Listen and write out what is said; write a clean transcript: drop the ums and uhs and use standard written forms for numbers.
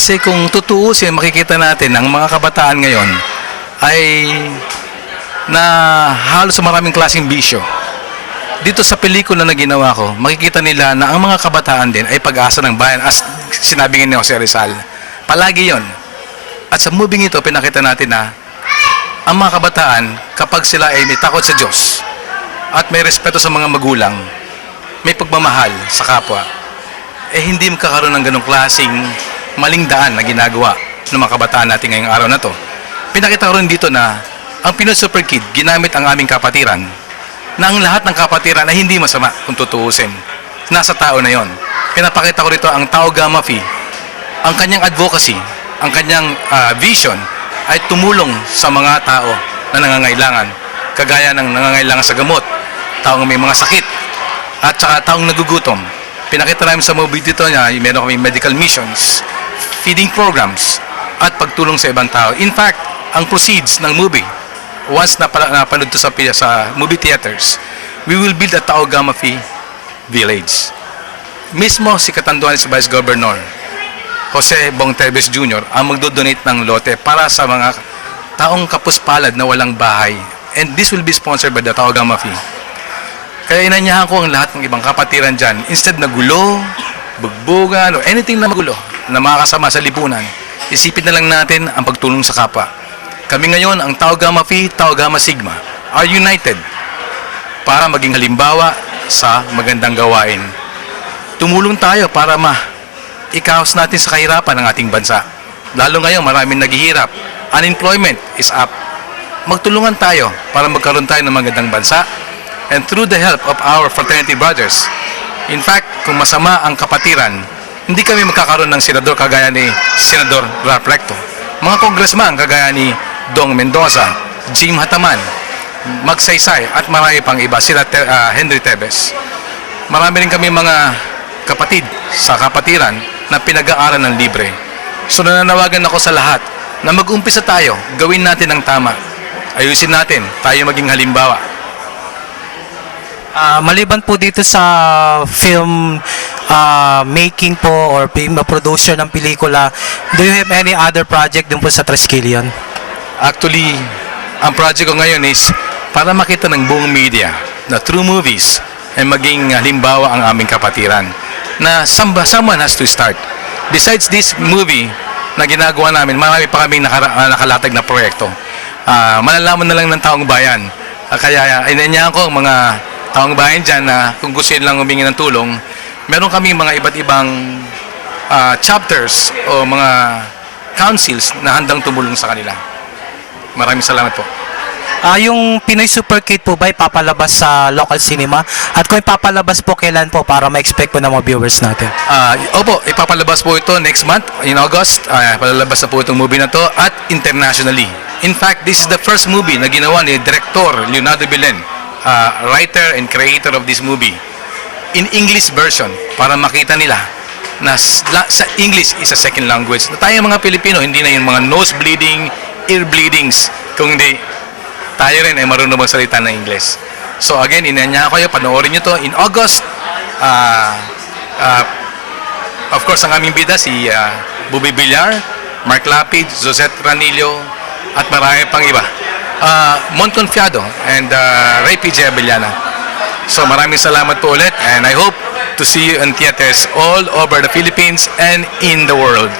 Kasi kung tutuusin, makikita natin ang mga kabataan ngayon ay na halos sa maraming klaseng bisyo. Dito sa pelikula na ginawa ko, makikita nila na ang mga kabataan din ay pag-asa ng bayan, as sinabi nga ni Jose Rizal. Palagi yon. At sa movie ito, pinakita natin na ang mga kabataan, kapag sila ay may takot sa Diyos at may respeto sa mga magulang, may pagmamahal sa kapwa, eh hindi magkakaroon ng ganong klaseng maling daan na ginagawa ng mga kabataan natin ngayong araw na to. Pinakita ko rin dito na ang Pinoy Super Kid ginamit ang aming kapatiran, na ang lahat ng kapatiran ay hindi masama kung tutuusin. Nasa tao na yon. Pinapakita ko rito ang Tao Gamma Phi, ang kanyang advocacy, ang kanyang vision ay tumulong sa mga tao na nangangailangan, kagaya ng nangangailangan sa gamot, taong may mga sakit, at saka taong nagugutom. Pinakita namin sa movie dito niya, meron kami medical missions, feeding programs, at pagtulong sa ibang tao. In fact, ang proceeds ng movie, once napanood to sa movie theaters, we will build a Tao Gamma Phi village. Mismo si Catanduanes Vice Governor Jose Bong Teves Jr. ang magdodonate ng lote para sa mga taong kapuspalad na walang bahay. And this will be sponsored by the Tao Gamma Phi. Kaya inanyahan ko ang lahat ng ibang kapatiran dyan, instead na gulo, bugbugan, o anything na magulo na makakasama sa lipunan, isipin na lang natin ang pagtulong sa kapwa. Kami ngayon, ang Tau Gamma Phi, Tau Gamma Sigma, are united para maging halimbawa sa magandang gawain. Tumulong tayo para ikaos natin sa kahirapan ng ating bansa. Lalo ngayon, maraming naghihirap. Unemployment is up. Magtulungan tayo para magkaroon tayo ng magandang bansa. And through the help of our fraternity brothers, in fact, kung masama ang kapatiran, hindi kami magkakaroon ng senador kagaya ni Senador Ralph Recto. Mga congressman kagaya ni Dong Mendoza, Jim Hataman, Magsaysay, at marami pang iba, sila Henry Tebes. Marami rin kami mga kapatid sa kapatiran na pinag-aaral ng libre. So nananawagan ako sa lahat na mag-umpisa tayo, gawin natin ang tama. Ayusin natin, tayo maging halimbawa. Maliban po dito sa film making po or producer ng pelikula, do you have any other project dun po sa Triskelion? Actually, Ang project ko ngayon is para makita ng buong media na through movies ay maging halimbawa ang aming kapatiran na someone has to start. Besides this movie na ginagawa namin, marami pa kaming nakalatag na proyekto. Malalaman na lang ng taong bayan. Kaya inanyahan ko ang mga taong bayan dyan na kung gusto nilang humingi ng tulong, meron kaming mga iba't ibang chapters o mga councils na handang tumulong sa kanila. Maraming salamat po. Yung Pinoy Super Kid po ba ipapalabas sa local cinema? At kung ipapalabas po, kailan po para ma-expect po ng mga viewers natin? Opo, ipapalabas po ito next month, in August. Palalabas na po itong movie na to at internationally. In fact, this is the first movie na ginawa ni Director Leonardo Belen, writer and creator of this movie, in English version, para makita nila na sa English is a second language. Na tayo mga Pilipino, hindi na yung mga nose bleeding, ear bleedings, kung hindi tayo rin ay marunong magsalita ng English. So again, inanyahan ko kayo, panoorin nyo to in August. Of course, ang aming bida si Bubi Villar, Mark Lapid, Josette Ranillo, at marami pang iba. Mon Confiado and Ray P.J. Abellana. So maraming salamat po ulit, and I hope to see you in theaters all over the Philippines and in the world.